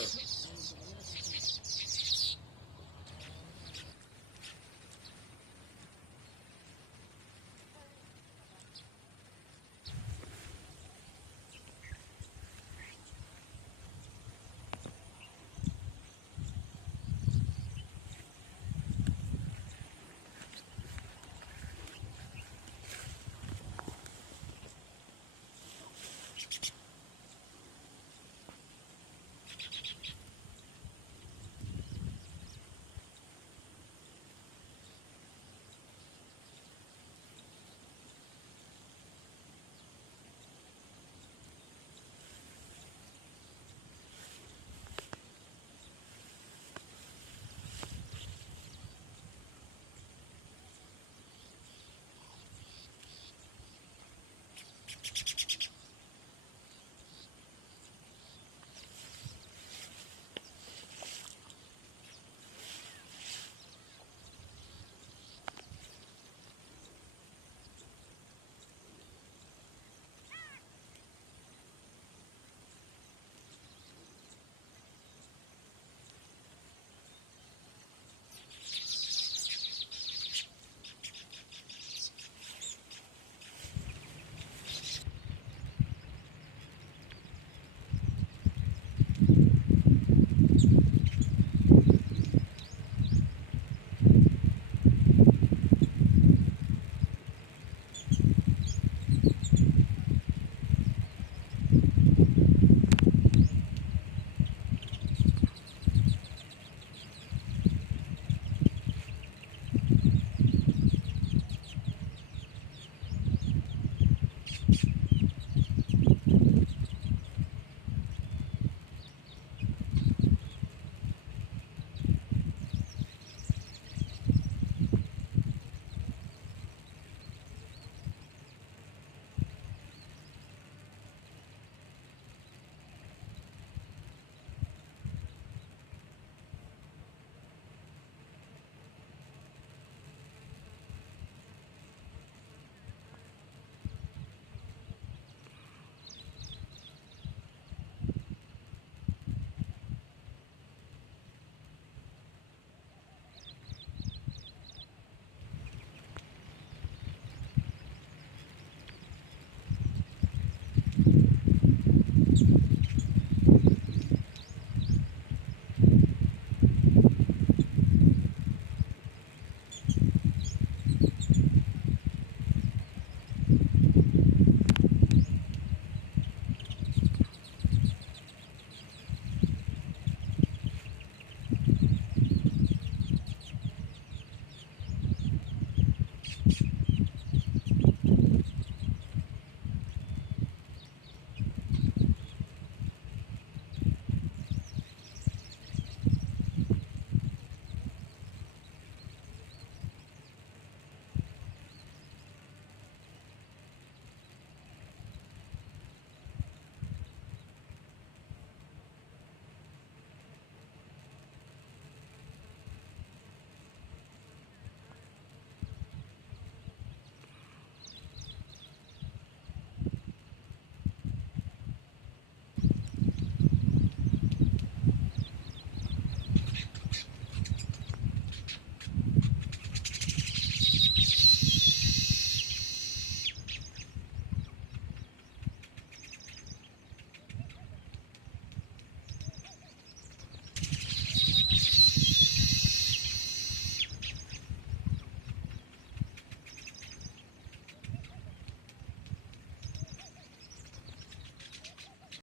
Yes.